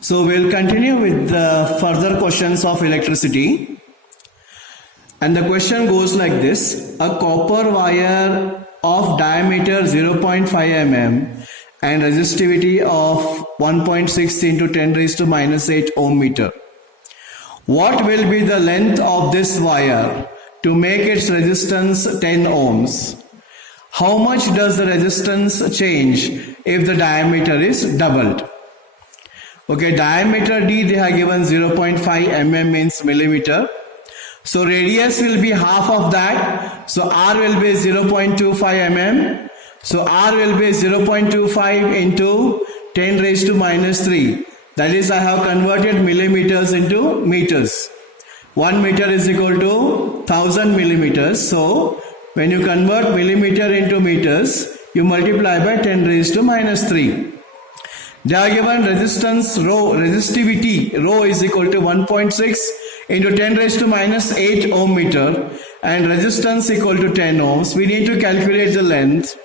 So we'll continue with the further questions of electricity. And the question goes like this. A copper wire of diameter 0.5 mm and resistivity of 1.6 into 10 raised to minus 8 ohm meter. What will be the length of this wire to make its resistance 10 ohms? How much does the resistance change if the diameter is doubled? Okay, diameter D they have given 0.5 mm means millimeter. So radius will be half of that. So R will be 0.25 mm. So R will be 0.25 into 10 raised to minus 3. That is, I have converted millimeters into meters. 1 meter is equal to 1000 millimeters. So when you convert millimeter into meters, you multiply by 10 raised to minus 3. They are given resistance rho, resistivity rho is equal to 1.6 into 10 raised to minus 8 ohm meter and resistance equal to 10 ohms. We need to calculate the length.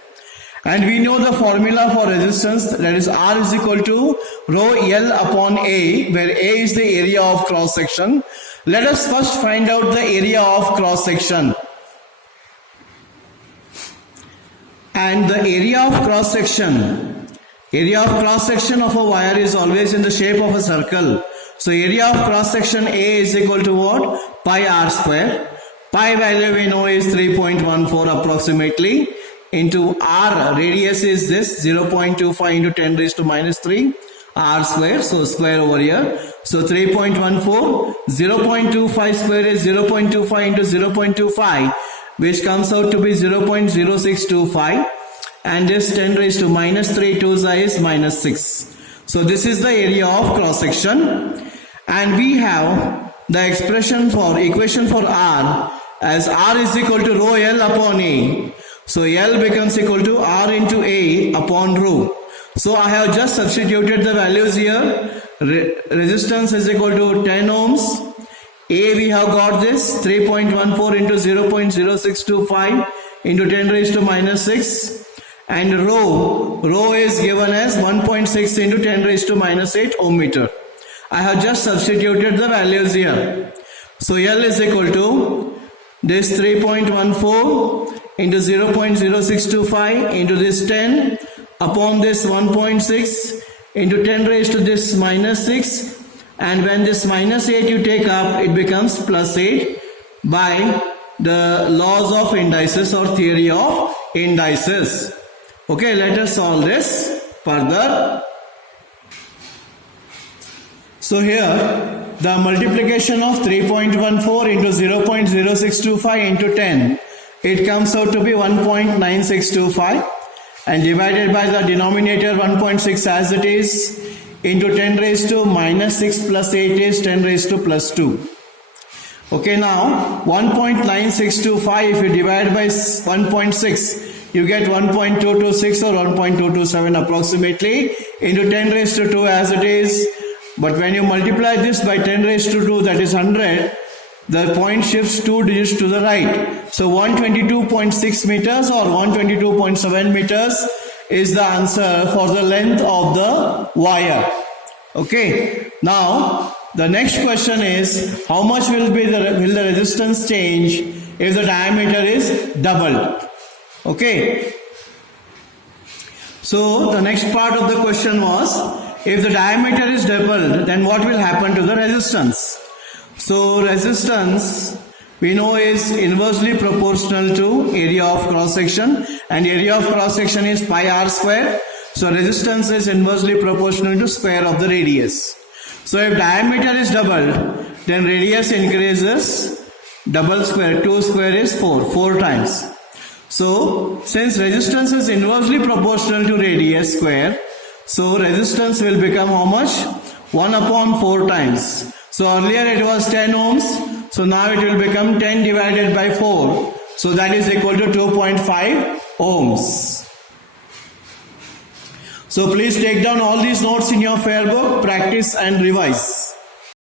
And we know the formula for resistance, that is R is equal to rho L upon A, where A is the area of cross section. Let us first find out the area of cross section. And the area of cross section of a wire is always in the shape of a circle. So area of cross section A is equal to what? Pi r square. Pi value we know is 3.14 approximately. Into r, radius is this 0.25 into 10 raised to minus 3 r square, so square over here. So 3.14, 0.25 square is 0.25 into 0.25, which comes out to be 0.0625, and this 10 raised to minus 3 2 is minus 6. So this is the area of cross section, and we have the equation for r as r is equal to rho L upon A. So L becomes equal to R into A upon rho. So I have just substituted the values here. Resistance is equal to 10 ohms. A we have got this 3.14 into 0.0625 into 10 raised to minus 6. And rho is given as 1.6 into 10 raised to minus 8 ohm meter. I have just substituted the values here. So L is equal to this 3.14 into 0.0625 into this 10 upon this 1.6 into 10 raised to this minus 6, and when this minus 8 you take up, it becomes plus 8 by the laws of indices or theory of indices. Okay, let us solve this further. So here the multiplication of 3.14 into 0.0625 into 10, it comes out to be 1.9625, and divided by the denominator 1.6 as it is into 10 raised to minus 6 plus 8 is 10 raised to plus 2. Okay, now 1.9625 if you divide by 1.6, you get 1.226 or 1.227 approximately into 10 raised to 2 as it is. But when you multiply this by 10 raised to 2, that is 100, the point shifts 2 digits to the right. So 122.6 meters or 122.7 meters is the answer for the length of the wire. Okay. Now the next question is, how much will the resistance change if the diameter is doubled? Okay. So the next part of the question was, if the diameter is doubled, then what will happen to the resistance? So resistance we know is inversely proportional to area of cross section, and area of cross section is pi r square. So resistance is inversely proportional to square of the radius. So if diameter is doubled, then radius increases, double square, 2 square is 4 times. So since resistance is inversely proportional to radius square, so resistance will become how much? 1 upon 4 times. So earlier it was 10 ohms, so now it will become 10 divided by 4. So that is equal to 2.5 ohms. So please take down all these notes in your fair book, practice and revise.